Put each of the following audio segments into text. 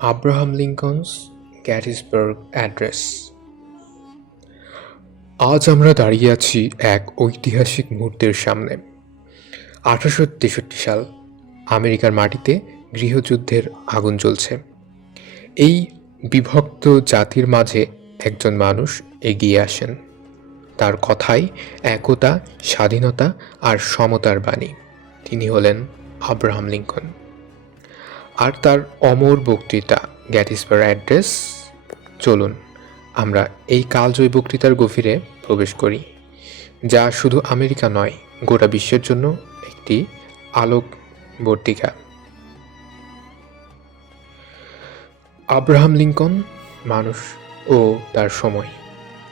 Abraham Lincoln's গ্যাটিসবার্গ address. আজ আমরা দাঁড়িয়ে আছি এক ঐতিহাসিক মুহূর্তের সামনে। 1863 সাল, আমেরিকার মাটিতে গৃহযুদ্ধের আগুন জ্বলছে। এই বিভক্ত জাতির মাঝে একজন মানুষ এগিয়ে আসেন। তার কথাই একতা, স্বাধীনতা আর সমতার বাণী। তিনি হলেন আব্রাহাম লিঙ্কন। আর তার অমর বক্তৃতা গ্যাটিসবার্গ অ্যাড্রেস। চলুন আমরা এই কালজয়ী বক্তৃতার গভীরে প্রবেশ করি, যা শুধু আমেরিকা নয়, গোটা বিশ্বের জন্য একটি আলোকবর্তিকা। আব্রাহাম লিঙ্কন, মানুষ ও তার সময়।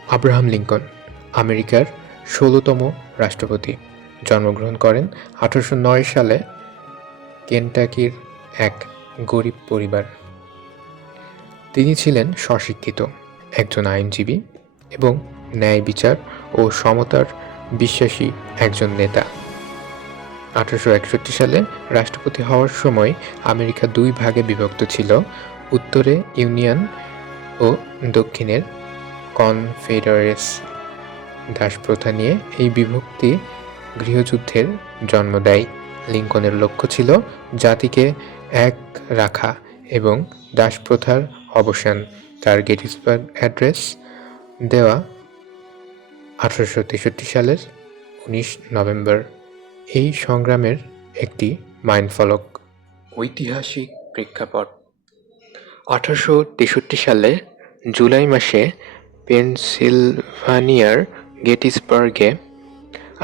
আব্রাহাম লিঙ্কন আমেরিকার 16তম রাষ্ট্রপতি। জন্মগ্রহণ করেন 1809 সালে কেন্টাকির এক গরিব পরিবার। তিনি ছিলেন স্বশিক্ষিত একজন আইনজীবী এবং ন্যায় বিচার ও সমতার বিশ্বাসী একজন নেতা। 1861 সালে রাষ্ট্রপতি হওয়ার সময় আমেরিকা দুই ভাগে বিভক্ত ছিল, উত্তরে ইউনিয়ন ও দক্ষিণের কনফেডারেসি। দাসপ্রথা নিয়ে এই বিভক্তি গৃহযুদ্ধের জন্ম দেয়। লিঙ্কনের লক্ষ্য ছিল জাতিকে এক রাখা এবং দাসপ্রথার অবসান। তার গেটিসবার্গ অ্যাড্রেস দেওয়া 1863 সালের 19 নভেম্বর এই সংগ্রামের একটি মাইলফলক। ঐতিহাসিক প্রেক্ষাপট: 1863 সালে জুলাই মাসে পেনসিলভানিয়ার গেটিসবার্গে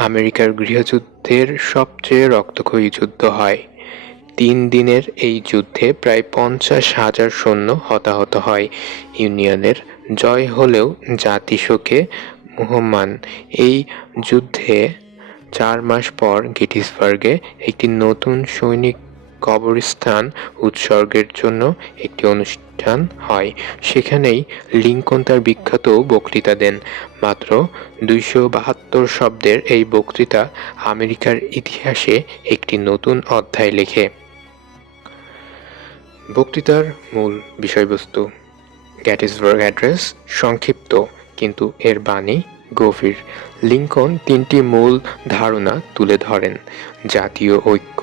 আমেরিকার গৃহযুদ্ধের সবচেয়ে রক্তক্ষয়ী যুদ্ধ হয়। 3 দিনের এই যুদ্ধে প্রায় 50,000 সৈন্য হতাহত হয়। ইউনিয়নের জয় হলেও জাতি শোকে মুহ্যমান। এই যুদ্ধে 4 মাস পর গেটিসবার্গে একটি নতুন সৈনিক কবরস্থান উৎসর্গের জন্য একটি অনুষ্ঠান হয়। সেখানেই লিঙ্কন তার বিখ্যাত বক্তৃতা দেন। মাত্র 272 শব্দের এই বক্তৃতা আমেরিকার ইতিহাসে একটি নতুন অধ্যায় লেখে। বক্তৃতার মূল বিষয়বস্তু: গ্যাটিসবার্গ অ্যাড্রেস সংক্ষিপ্ত, কিন্তু এর বাণী গভীর। লিঙ্কন 3টি মূল ধারণা তুলে ধরেন: জাতীয় ঐক্য,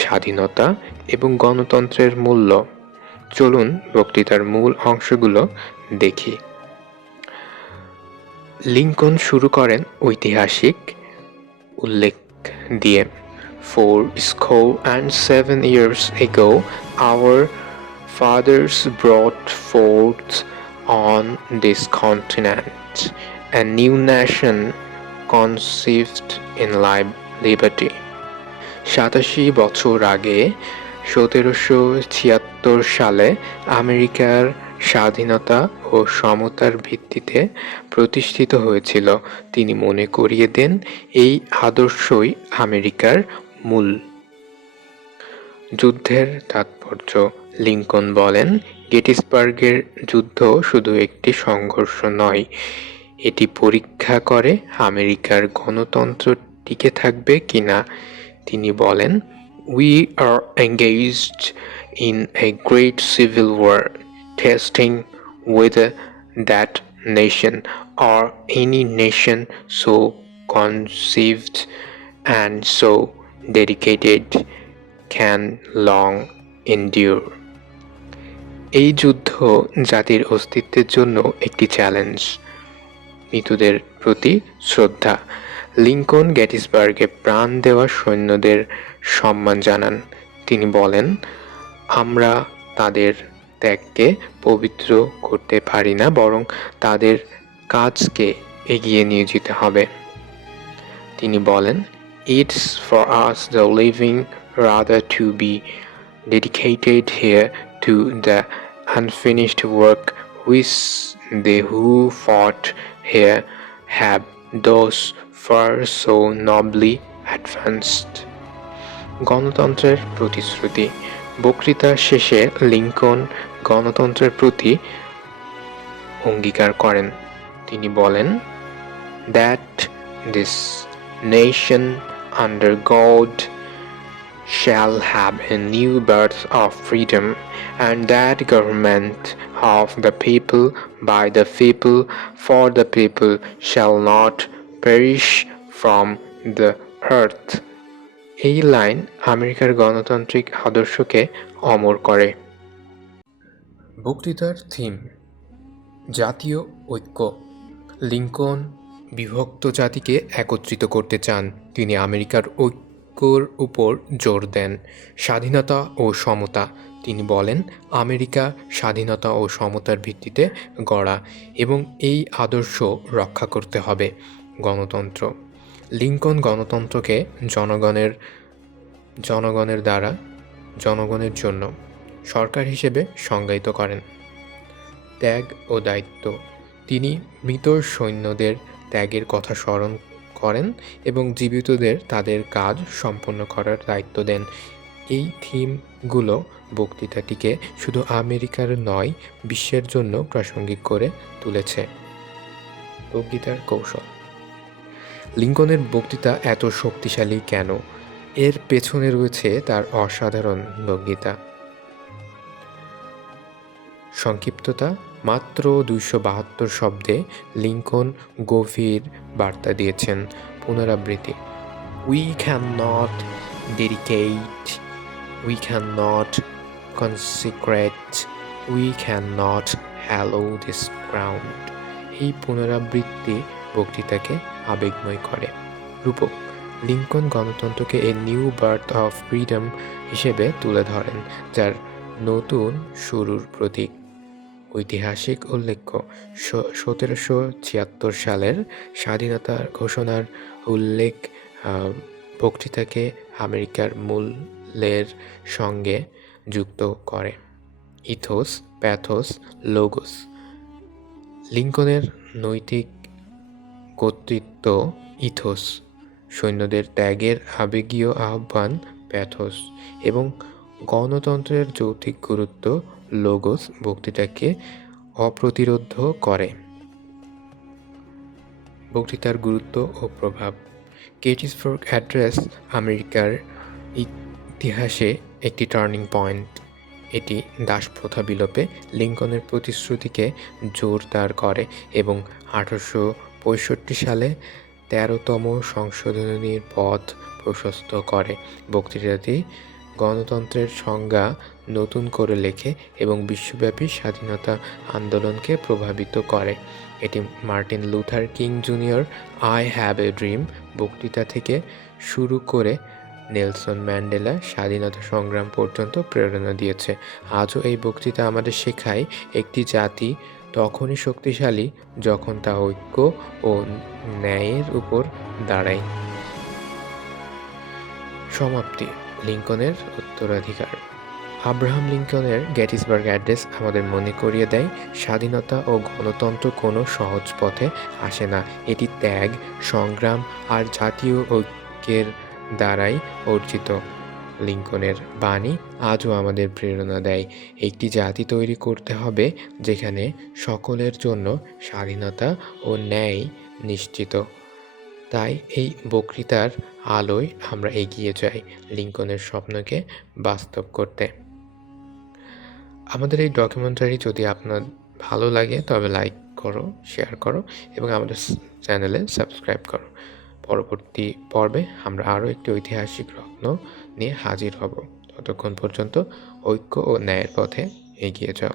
স্বাধীনতা এবং গণতন্ত্রের মূল্য। চলুন বক্তৃতার মূল অংশগুলো দেখি। লিঙ্কন শুরু করেন ঐতিহাসিক উল্লেখ দিয়ে। 47 years ago, our fathers brought forth on this continent a new nation conceived in liberty. 87 বছর আগে 1776 সালে আমেরিকার স্বাধীনতা ও সমতার ভিত্তিতে প্রতিষ্ঠিত হয়েছিল। তিনি মনে করিয়ে দেন এই আদর্শই আমেরিকার মূল। যুদ্ধের তাৎপর্য: লিঙ্কন বলেন, গেটিসবার্গের যুদ্ধ শুধু একটি সংঘর্ষ নয়, এটি পরীক্ষা করে আমেরিকার গণতন্ত্র টিকে থাকবে কিনা। তিনি বলেন, "We are engaged in a great civil war, testing whether that nation or any nation so conceived and so dedicated can long endure." এই যুদ্ধ জাতির অস্তিত্বের জন্য একটি চ্যালেঞ্জ। মৃতদের প্রতি শ্রদ্ধা: লিঙ্কন গেটিসবার্গে প্রাণ দেওয়া সৈন্যদের সম্মান জানান। তিনি বলেন, আমরা তাদের ত্যাগকে পবিত্র করতে পারি না, বরং তাদের কাজকে এগিয়ে নিয়ে যেতে হবে। তিনি বলেন, "It's for us the living rather to be dedicated here to the unfinished work which they who fought here have thus far so nobly advanced." গণতন্ত্রের প্রতিশ্রুতি: বক্তৃতার শেষে লিঙ্কন গণতন্ত্রের প্রতি অঙ্গীকার করেন। তিনি বলেন, "That this nation under God shall have a new birth of freedom, and that government of the people, by the people, for the people, shall not perish from the earth. এই line আমেরিকার গণতান্ত্রিক আদর্শকে অমর করে। বক্তৃতার theme: জাতীয় ঐক্য। Lincoln বিভক্ত জাতিকে একত্রিত করতে চান। তিনি আমেরিকার ঐক্যর উপর জোর দেন। স্বাধীনতা ও সমতা। তিনি বলেন, আমেরিকা স্বাধীনতা ও সমতার ভিত্তিতে গড়া এবং এই আদর্শ রক্ষা করতে হবে। গণতন্ত্র। লিঙ্কন গণতন্ত্রকে জনগণের দ্বারা জনগণের জন্য সরকার হিসেবে সংজ্ঞায়িত করেন। ত্যাগ ও দায়িত্ব। তিনি মৃত সৈন্যদের ত্যাগের কথা স্মরণ করেন এবং জীবিতদের তাদের কাজ সম্পন্ন করার দায়িত্ব দেন। এই থিমগুলো বক্তৃতাটিকে শুধু আমেরিকার নয়, বিশ্বের জন্য প্রাসঙ্গিক করে তুলেছে। বক্তৃতার কৌশল। লিঙ্কনের বক্তৃতা এত শক্তিশালী কেন? এর পেছনে রয়েছে তার অসাধারণ বক্তৃতা। সংক্ষিপ্ততা। মাত্র 272 শব্দে লিঙ্কন গভীর বার্তা দিয়েছেন। পুনরাবৃত্তি। We can not dedicate, we can not consecrate, we can not hallow this ground. এই পুনরাবৃত্তি বক্তৃতাকে আবেগময় করে। রূপক। লিঙ্কন গণতন্ত্রকে a new birth of freedom হিসেবে তুলে ধরেন, যার নতুন শুরুর প্রতীক। ঐতিহাসিক উল্লেখ্য: 1776 সালের স্বাধীনতা ঘোষণার উল্লেখ বক্তৃতাকে আমেরিকার মূলের সঙ্গে যুক্ত করে। Ethos, pathos, logos. লিঙ্কনের নৈতিক কর্তৃত্ব ইথোস, সৈন্যদের ত্যাগের আবেগীয় আহ্বান প্যাথোস এবং গণতন্ত্রের যৌক্তিক গুরুত্ব লোগোস বক্তৃতাকে অপ্রতিরোধ করে। বক্তৃতার গুরুত্ব ও প্রভাব। গেটিসবার্গ অ্যাড্রেস আমেরিকার ইতিহাসে একটি টার্নিং পয়েন্ট। এটি দাসপ্রথা বিলোপে লিঙ্কনের প্রতিশ্রুতিকে জোরদার করে এবং 1865 সালে 13তম সংশোধনীর পথ প্রশস্ত করে। বক্তৃতাটি গণতন্ত্রের সংজ্ঞা নতুন করে লেখে এবং বিশ্বব্যাপী স্বাধীনতা আন্দোলনকে প্রভাবিত করে। এটি Martin Luther king junior I have a dream বক্তৃতা থেকে শুরু করে নেলসন ম্যান্ডেলা স্বাধীনতা সংগ্রাম পর্যন্ত প্রেরণা দিয়েছে। আজও এই বক্তৃতা আমাদের শেখায়, একটি জাতি তখনই শক্তিশালী যখন তা ঐক্য ও ন্যায়ের উপর দাঁড়ায়। সমাপ্তি। লিঙ্কনের উত্তরাধিকার। আব্রাহাম লিঙ্কনের গেটিসবার্গ অ্যাড্রেস আমাদের মনে করিয়ে দেয়, স্বাধীনতা ও গণতন্ত্র কোনো সহজ পথে আসে না। এটি ত্যাগ, সংগ্রাম আর জাতীয় ঐক্যের দ্বারাই অর্জিত। লিঙ্কনের বাণী আজও আমাদের প্রেরণা দেয়, একটি জাতি তৈরি করতে হবে যেখানে সকলের জন্য স্বাধীনতা ও ন্যায় নিশ্চিত। তাই এই বক্তৃতার আলোয় আমরা এগিয়ে যাই লিঙ্কনের স্বপ্নকে বাস্তব করতে। আমাদের এই ডকুমেন্টারি যদি আপনার ভালো লাগে তবে লাইক করো, শেয়ার করো এবং আমাদের চ্যানেলে সাবস্ক্রাইব করো। পরবর্তী পর্বে আমরা আরও একটি ঐতিহাসিক রত্ন নিয়ে হাজির হব। ততক্ষণ পর্যন্ত ঐক্য ও ন্যায়ের পথে এগিয়ে যাও।